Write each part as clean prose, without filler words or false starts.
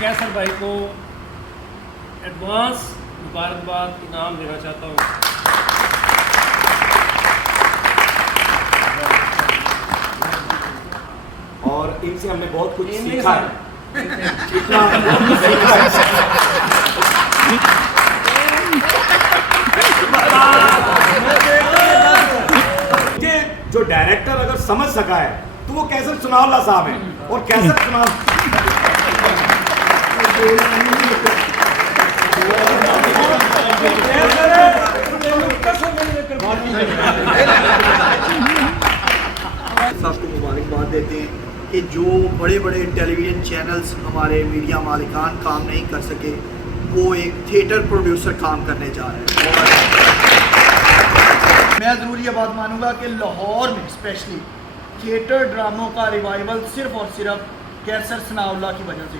कैसर भाई को एडवांस मुबारकबाद इनाम देना चाहता हूँ। और इनसे हमने बहुत कुछ सीखा है। मुझे जो डायरेक्टर अगर समझ सका है तो वो कैसर सुनाउल्लाह साहब हैं। और कैसर साहब को मुबारकबाद देते हैं कि जो बड़े बड़े टेलीविज़न चैनल्स हमारे मीडिया मालिकान काम नहीं कर सके, वो एक थिएटर प्रोड्यूसर काम करने जा रहे हैं। और मैं ज़रूर ये बात मानूंगा कि लाहौर में स्पेशली थिएटर ड्रामों का रिवाइवल सिर्फ और सिर्फ कैसर सनाउल्लाह की वजह से।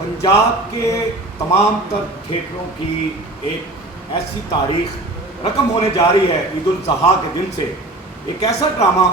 पंजाब के तमाम तर थिएटरों की एक ऐसी तारीख रकम होने जा रही है ईद उल ज़ुहा के दिन से। एक ऐसा ड्रामा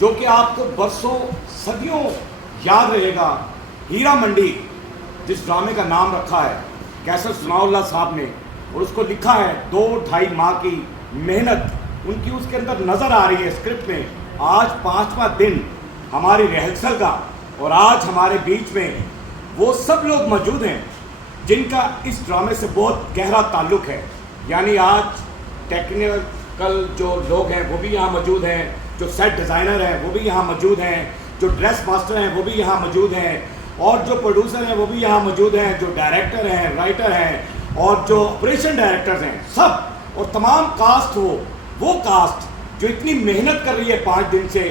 जो कि आपको बरसों सदियों याद रहेगा। हीरा मंडी जिस ड्रामे का नाम रखा है कैसर सनाउल्लाह साहब ने, और उसको लिखा है 2-2.5 माह की मेहनत उनकी उसके अंदर नज़र आ रही है स्क्रिप्ट में। आज 5वां दिन हमारी रिहर्सल का, और आज हमारे बीच में वो सब लोग मौजूद हैं जिनका इस ड्रामे से बहुत गहरा ताल्लुक़ है। यानी आज टेक्निकल जो लोग हैं वो भी यहाँ मौजूद हैं, जो सेट डिज़ाइनर हैं वो भी यहाँ मौजूद हैं, जो ड्रेस मास्टर हैं वो भी यहाँ मौजूद हैं, और जो प्रोड्यूसर हैं वो भी यहाँ मौजूद हैं, जो डायरेक्टर हैं, राइटर हैं, और जो ऑपरेशन डायरेक्टर्स हैं, सब। और तमाम कास्ट हो, वो कास्ट जो इतनी मेहनत कर रही है 5 दिन से,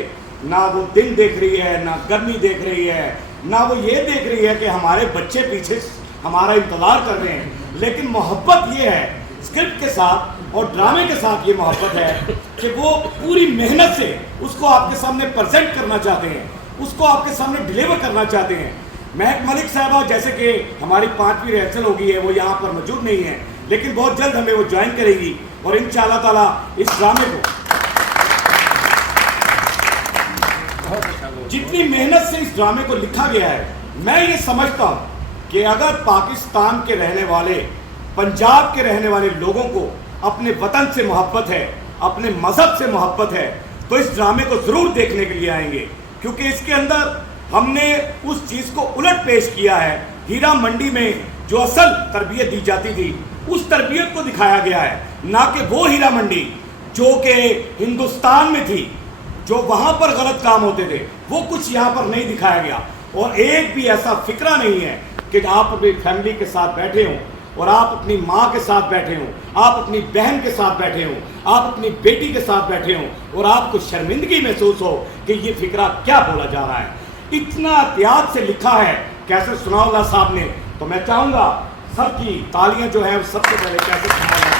ना वो दिन देख रही है, ना गर्मी देख रही है, ना वो ये देख रही है कि हमारे बच्चे पीछे हमारा इंतज़ार कर रहे हैं। लेकिन मोहब्बत ये है स्क्रिप्ट के साथ और ड्रामे के साथ, ये मोहब्बत है कि वो पूरी मेहनत से उसको आपके सामने प्रेजेंट करना चाहते हैं, उसको आपके सामने डिलीवर करना चाहते हैं। महक मलिक साहबा जैसे कि हमारी 5वीं रिहर्सल हो गई है, वो यहाँ पर मौजूद नहीं है, लेकिन बहुत जल्द हमें वो ज्वाइन करेगी और इंशाअल्लाह ताला इस ड्रामे को जितनी मेहनत से इस ड्रामे को लिखा गया है, मैं ये समझता हूँ कि अगर पाकिस्तान के रहने वाले, पंजाब के रहने वाले लोगों को अपने वतन से मोहब्बत है, अपने मज़हब से मोहब्बत है, तो इस ड्रामे को ज़रूर देखने के लिए आएंगे। क्योंकि इसके अंदर हमने उस चीज़ को उलट पेश किया है। हीरा मंडी में जो असल तरबियत दी जाती थी, उस तरबियत को दिखाया गया है, ना कि वो हीरा मंडी जो कि हिंदुस्तान में थी, जो वहाँ पर गलत काम होते थे, वो कुछ यहाँ पर नहीं दिखाया गया। और एक भी ऐसा फिक्रा नहीं है कि आप अपनी फैमिली के साथ बैठे हों, और आप अपनी माँ के साथ बैठे हों, आप अपनी बहन के साथ बैठे हों, आप अपनी बेटी के साथ बैठे हों, और आपको शर्मिंदगी महसूस हो कि ये फिक्रा क्या बोला जा रहा है। इतना एहतियात से लिखा है कैसर सनाउल्लाह साहब ने, तो मैं चाहूँगा सबकी तालियाँ जो है सबसे पहले कैसर सनाउल्लाह।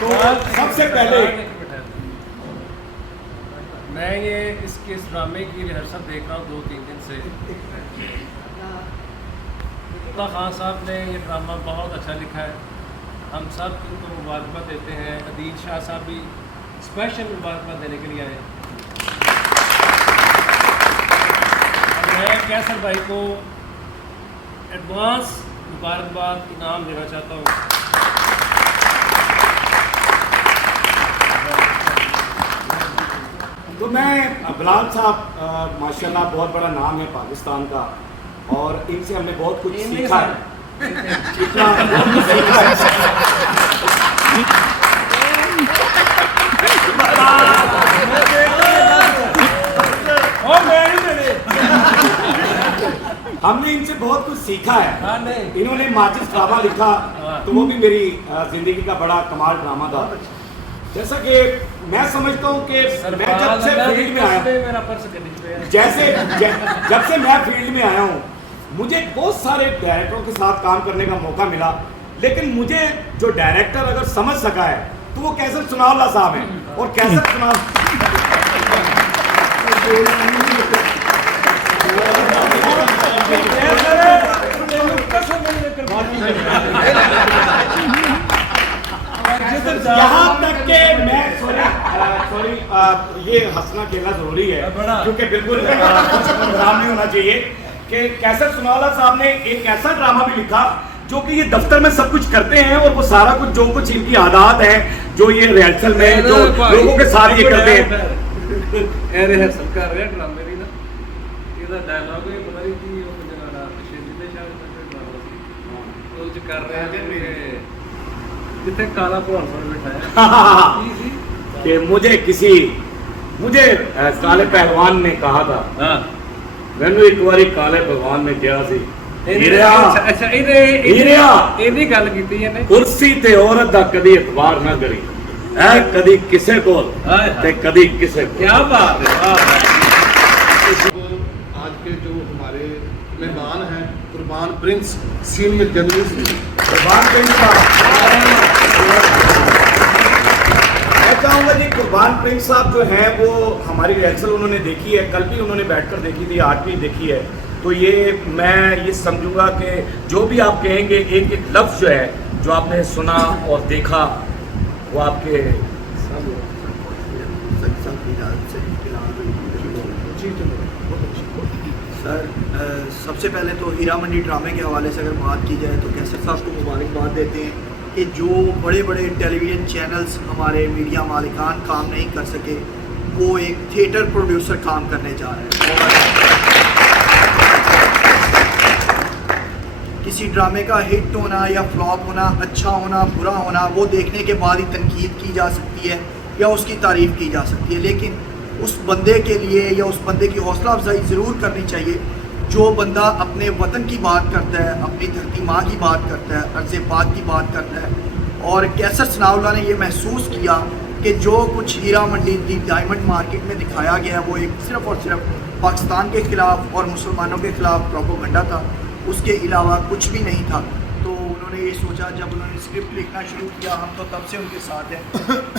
तो सबसे पहले मैं ये इसके इस ड्रामे की रिहर्सल देख रहा हूँ 2-3 दिन से। खान साहब ने ये ड्रामा बहुत अच्छा लिखा है, हम सब इनको मुबारकबाद देते हैं। अदील शाह साहब भी स्पेशल मुबारकबाद देने के लिए आए हैं। मैं कैसर भाई को एडवांस मुबारकबाद इनाम देना चाहता हूँ। तो मैं बिलाल साहब माशाल्लाह बहुत बड़ा नाम है पाकिस्तान का, और इनसे हमने बहुत कुछ सीखा है। हमने इनसे बहुत कुछ सीखा है। इन्होंने माचिस ड्रामा लिखा, तो वो भी मेरी जिंदगी का बड़ा कमाल ड्रामा था। जैसा कि मैं समझता हूँ कि मैं जब से फील्ड में आया, जब से मैं फील्ड में आया हूँ, मुझे बहुत सारे डायरेक्टरों के साथ काम करने का मौका मिला, लेकिन मुझे जो डायरेक्टर अगर समझ सका है तो वो कैसर सनाउल्लाह साहब हैं। और कैसर यहाँ तक के मैं सॉरी ये हंसना खेलना जरूरी है क्योंकि बिल्कुल प्रोग्राम नहीं होना चाहिए कि कैसर सुनावाला साहब ने एक ऐसा ड्रामा भी लिखा जो कि ये दफ्तर में सब कुछ करते हैं और वो सारा कुछ जो कुछ इनकी आदत है जो ये रिहर्सल में जो लोगों के साथ ये करते हैं रिहर्सल कर रहे ड्रामे ਦੀ ਨਾ ਇਹਦਾ ਡਾਇਲੌਗ ਹੀ ਪਤਾ ਨਹੀਂ ਕੀ ਉਹ ਜਿਹੜਾ ਸ਼ੇਰੀ ਦੇ ਸ਼ਾਇਦ ड्रामा ਸੀ ਉਹ ਚ ਕਰ ਰਹੇ ਨੇ ਜਿੱਥੇ ਕਾਲਾ ਭਲਵਾਨ बैठा है कि मुझे काले पहलवान ने कहा था हां मैंने एक बारी काले पहलवान ने कहा सी ਅੱਛਾ ਇਹਦੀ ਗੱਲ ਕੀਤੀ ਇਹਨੇ कुर्सी ते औरत दा कदी इतबार ना करी ऐ कदी किसे कोल ते कदी किसे कोल क्या बात है आज के जो हमारे मेहमान हैं कुर्बान प्रिंस सीनियर जर्नलिस्ट कुर्बान प्रिंस साहब मैं चाहूंगा जी कुर्बान प्रिंस साहब जो हैं वो हमारी रिहर्सल उन्होंने देखी है कल भी उन्होंने बैठकर देखी थी आज भी देखी है तो ये मैं ये समझूंगा कि जो भी आप कहेंगे एक एक लफ्ज़ जो है जो आपने सुना और देखा वो आपके सर सबसे पहले तो हीरा मंडी ड्रामे के हवाले से अगर बात की जाए तो कैसर साहब को मुबारकबाद देते हैं कि जो बड़े बड़े टेलीविज़न चैनल्स हमारे मीडिया मालिकान काम नहीं कर सके वो एक थिएटर प्रोड्यूसर काम करने जा रहे हैं किसी ड्रामे का हिट होना या फ्लॉप होना अच्छा होना बुरा होना वो देखने के बाद ही तनकीद की जा सकती है या उसकी तारीफ़ की जा सकती है लेकिन उस बंदे के लिए या उस बंदे की हौसला अफजाई ज़रूर करनी चाहिए जो बंदा अपने वतन की बात करता है अपनी धरती माँ की बात करता है अर्ज़ पाक की बात करता है और कैसर सनाउल्लाह ने ये महसूस किया कि जो कुछ हीरा मंडी दी डायमंड मार्केट में दिखाया गया है वो एक सिर्फ़ और सिर्फ पाकिस्तान के ख़िलाफ़ और मुसलमानों के ख़िलाफ़ प्रोपेगेंडा था उसके अलावा कुछ भी नहीं था तो उन्होंने ये सोचा जब उन्होंने स्क्रिप्ट लिखना शुरू किया हम तो तब से उनके साथ हैं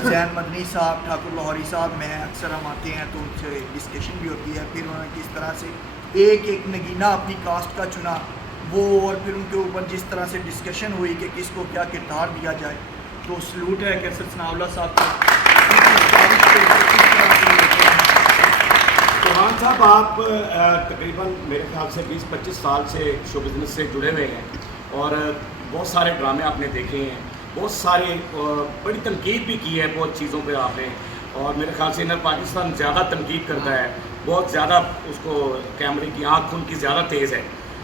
जैन मदनी साहब ठाकुर लाहौरी साहब मैं अक्सर हम आते हैं तो उनसे डिस्कशन भी होती है फिर उन्होंने किस तरह से एक एक नगीना अपनी कास्ट का चुना वो और फिर उनके ऊपर जिस तरह से डिस्कशन हुई कि किसको क्या किरदार दिया जाए तो सलूट है कैसर सनाउल्लाह साहब कुर्बान साहब आप तकरीबन मेरे ख्याल से 20-25 साल से शो बिज़नेस से जुड़े हुए हैं और बहुत सारे ड्रामे आपने देखे हैं बहुत सारे बड़ी तनकीद भी की है बहुत चीज़ों पे आपने और मेरे ख्याल से इनर पाकिस्तान ज़्यादा तनकीद करता है बहुत ज़्यादा उसको कैमरे की आँख उनकी ज़्यादा तेज़ है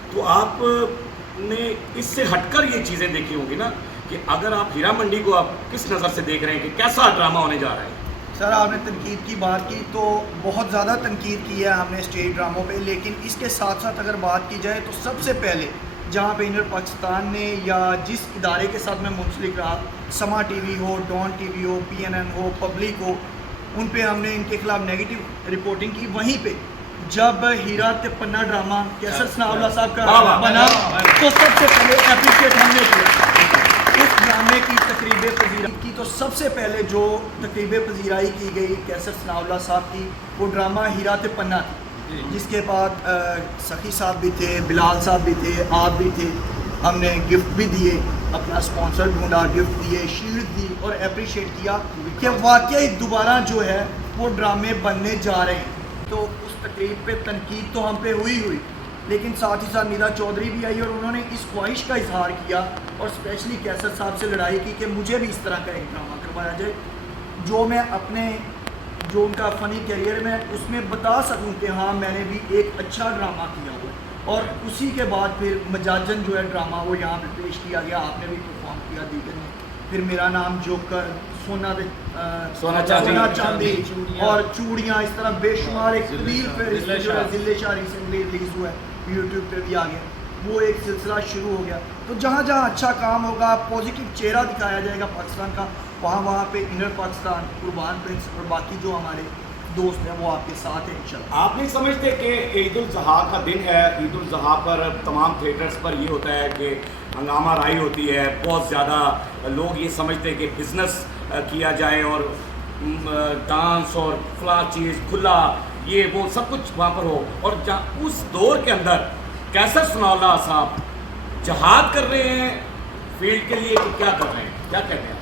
तो आपने इससे हटकर ये चीज़ें देखी होंगी ना कि अगर आप हीरा मंडी को आप किस नज़र से देख रहे हैं कि कैसा ड्रामा होने जा रहा है सर आपने तनकीद की बात की तो बहुत ज़्यादा तनकीद की है हमने स्टेज ड्रामों पे लेकिन इसके साथ साथ अगर बात की जाए तो सबसे पहले जहाँ पे इनर पाकिस्तान ने या जिस इदारे के साथ मैं मुंसलिक रहा समा टीवी हो डॉन टीवी हो PNN हो पब्लिक हो उन पे हमने इनके खिलाफ नेगेटिव रिपोर्टिंग की वहीं पे जब हीरा ते पन्ना ड्रामा कैसर सनाउल्लाह साहब का बना तो सबसे पहले एप्रिशिएट हमने किया इस ड्रामे की तकरीब पजीराई की तो सबसे पहले जो तकरीब पजीराई की गई कैसर सनाउल्लाह साहब की वो ड्रामा हीरा ते पन्ना थी जिसके बाद सखी साहब भी थे बिलाल साहब भी थे आप भी थे हमने गिफ्ट भी दिए अपना स्पॉन्सर ढूंढा गिफ्ट दिए शील्ड दी और अप्रिशिएट किया कि वाकई दोबारा जो है वो ड्रामे बनने जा रहे हैं तो उस तकरीब पे तनकीद तो हम पे हुई लेकिन साथ ही साथ नीला चौधरी भी आई और उन्होंने इस ख्वाहिश का इजहार किया और स्पेशली कैसर साहब से लड़ाई की कि मुझे भी इस तरह का एक ड्रामा करवाया जाए जो मैं अपने जो उनका फ़नी करियर में उसमें बता सकूं कि हाँ मैंने भी एक अच्छा ड्रामा किया हुआ और उसी के बाद फिर मजाजन जो है ड्रामा वो यहाँ पे पेश किया गया आपने भी परफॉर्म किया दीगर ने फिर मेरा नाम जोकर सोना चांदी और चूड़ियाँ इस तरह बेशुमार एक तवील फिर जो है जिले शाह रिसेंटली रिलीज़ हुआ है यूट्यूब पे भी आ गया वो एक सिलसिला शुरू हो गया तो जहाँ जहाँ अच्छा काम होगा पॉजिटिव चेहरा दिखाया जाएगा पाकिस्तान का वहाँ पे इनर पाकिस्तान कुर्बान प्रिंस और बाकी जो हमारे दोस्त हैं वो आपके साथ हैं इंशाल्लाह। आप नहीं समझते कि ईद उल ज़ुहा का दिन है ईद उल ज़ुहा पर तमाम थिएटर्स पर ये होता है कि हंगामा राई होती है बहुत ज़्यादा लोग ये समझते हैं कि बिज़नेस किया जाए और डांस और फला चीज़ खुला ये वो सब कुछ वहाँ पर हो और जहाँ उस दौर के अंदर कैसर सनाउल्लाह साहब जहाद कर रहे हैं फील्ड के लिए कि क्या कर रहे हैं, क्या कहते हैं?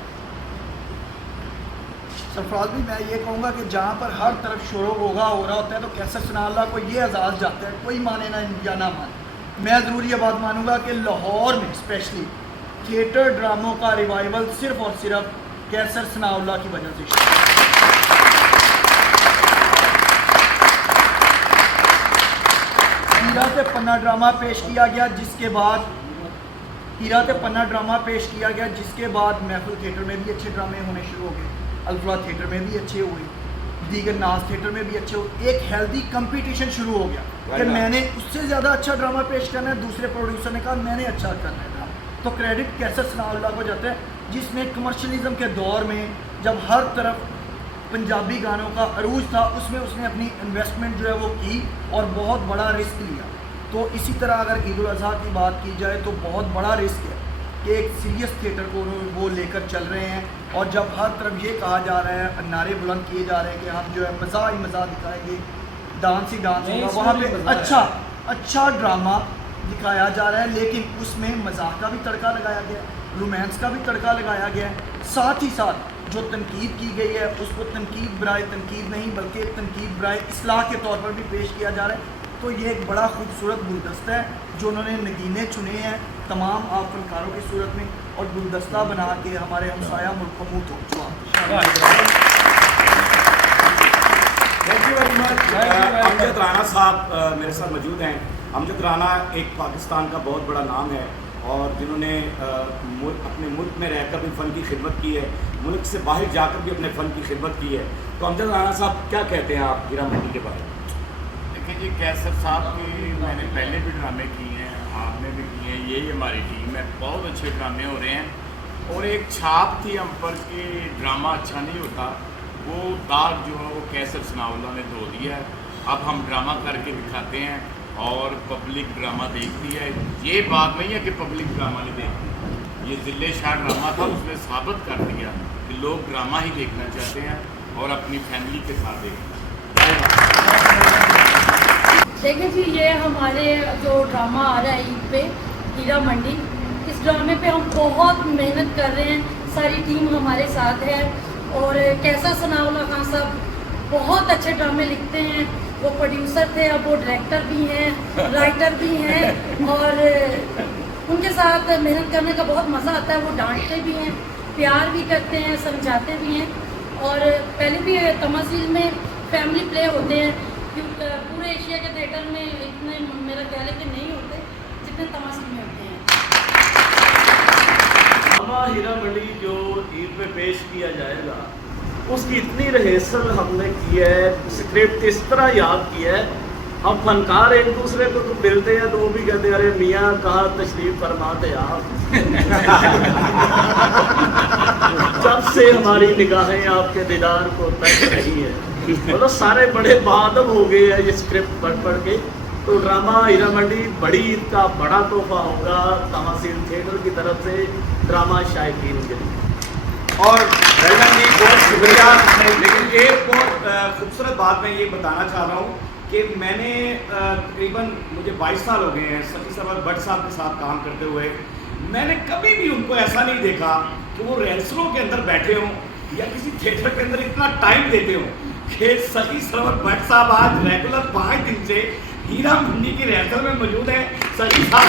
सरफराज भी मैं ये कहूँगा कि जहाँ पर हर तरफ शोर होगा हो रहा होता है तो कैसर सनाउल्लाह को ये एजाज़ जाता है, कोई माने ना या ना माने। मैं ज़रूर ये बात मानूंगा कि लाहौर में स्पेशली थिएटर ड्रामों का रिवाइवल सिर्फ और सिर्फ कैसर सनाउल्लाह की वजह से शुरू हीरा ते पन्ना ड्रामा पेश किया गया, जिसके बाद हीरा ते पन्ना ड्रामा पेश किया गया, जिसके बाद महफिल थिएटर में भी अच्छे ड्रामे होने शुरू हो गए, अल्फला थिएटर में भी अच्छे हुए, दीगर नाज थिएटर में भी अच्छे हुए। एक हेल्दी कंपटीशन शुरू हो गया कि मैंने उससे ज़्यादा अच्छा ड्रामा पेश करना है, दूसरे प्रोड्यूसर ने कहा मैंने अच्छा करना है ड्रामा, तो क्रेडिट कैसर सनाउल्लाह को जाता है, जिसने कमर्शलिज्म के दौर में जब हर तरफ पंजाबी गानों का अरूज था, उसमें उसने अपनी इन्वेस्टमेंट जो है वो की और बहुत बड़ा रिस्क लिया। तो इसी तरह अगर ईद उल अज़हा की बात की जाए तो बहुत बड़ा रिस्क है कि एक सीरियस थिएटर को वो लेकर चल रहे हैं, और जब हर तरफ ये कहा जा रहा है, नारे बुलंद किए जा रहे हैं कि हम जो है मज़ा ही मज़ा दिखाएंगे, डांस ही डांस होगा, वहाँ पे अच्छा ड्रामा दिखाया जा रहा है, लेकिन उसमें मजाक का भी तड़का लगाया गया है, रोमांस का भी तड़का लगाया गया है, साथ ही साथ जो तनकीद की गई है उसको तनकीद बराए तनकीद नहीं बल्कि तनकीद बराए इस्लाह के तौर पर भी पेश किया जा रहा है। तो ये एक बड़ा खूबसूरत गुलदस्ता है जो उन्होंने नगीने चुने हैं तमाम आप फनकारों की सूरत में, और गुलदस्ता बना के हमारे हमसाया मुल्क को मुँह तोड़ thank you very much. Amjad Rana साहब मेरे साथ मौजूद हैं। अमजद राना एक पाकिस्तान का बहुत बड़ा नाम है और जिन्होंने अपने मुल्क में रहकर भी फ़न की खिदमत की है, मुल्क से बाहर जाकर भी अपने फ़न की खिदमत की है। तो अमजद राना साहब क्या कहते हैं आप हीरा मंडी के बारे में? देखिए जी, कैसर साहब की मैंने पहले भी ड्रामे किए हैं, आपने भी किए हैं, यही हमारी टीम है, बहुत अच्छे ड्रामे हो रहे हैं। और एक छाप थी हम पर कि ड्रामा अच्छा नहीं होता, वो दाग जो है वो कैसर सनाउल्लाह ने धो दिया है। अब हम ड्रामा करके दिखाते हैं और पब्लिक ड्रामा देखती है। ये बात नहीं है कि पब्लिक ड्रामा नहीं देखती, ये जिले शाह ड्रामा था, उसने साबित कर दिया कि लोग ड्रामा ही देखना चाहते हैं और अपनी फैमिली के साथ देखना। देखिए जी, ये हमारे जो ड्रामा आ रहा है ईद पे हीरा मंडी, इस ड्रामे पे हम बहुत मेहनत कर रहे हैं, सारी टीम हमारे साथ है, और कैसर सनाउल्लाह खान साहब बहुत अच्छे ड्रामे लिखते हैं, वो प्रोड्यूसर थे, अब वो डायरेक्टर भी हैं, राइटर भी हैं, और उनके साथ मेहनत करने का बहुत मज़ा आता है। वो डांटते भी हैं, प्यार भी करते हैं, समझाते भी हैं, और पहले भी तमासील में फैमिली प्ले होते हैं, पूरे एशिया के थिएटर में इतने मेरा ख्याल है कि नहीं होते जितने तमासील में होते हैं। ड्रामा हीरा मंडी जो ईद पे पेश किया जाएगा उसकी इतनी रिहर्सल हमने की है, स्क्रिप्ट इस तरह याद की है, हम फनकार एक दूसरे को तो मिलते हैं तो वो भी कहते हैं अरे मियाँ कहाँ तशरीफ फरमाते आप। जब से हमारी निगाहें आपके दीदार को तक रही है, मतलब सारे बड़े बादब हो गए हैं ये स्क्रिप्ट पढ़ पढ़ के। तो ड्रामा हीरा मंडी बड़ी ईद का बड़ा तोहफा होगा तमासील थिएटर की तरफ से ड्रामा शायकीन के लिए। और रैलन जी बहुत शुक्रिया। लेकिन एक बहुत खूबसूरत बात मैं ये बताना चाह रहा हूँ कि मैंने तकरीबन मुझे 22 साल हो गए हैं सती सरवर भट्ट साहब के साथ काम करते हुए। मैंने कभी भी उनको ऐसा नहीं देखा कि वो रिहर्सलों के अंदर बैठे हों या किसी थिएटर के अंदर इतना टाइम देते हों कि सती सरवर भट्ट साहब आज रेगुलर 5 दिन से हीरा मंडी की रिहर्सल में मौजूद हैं। सती साहब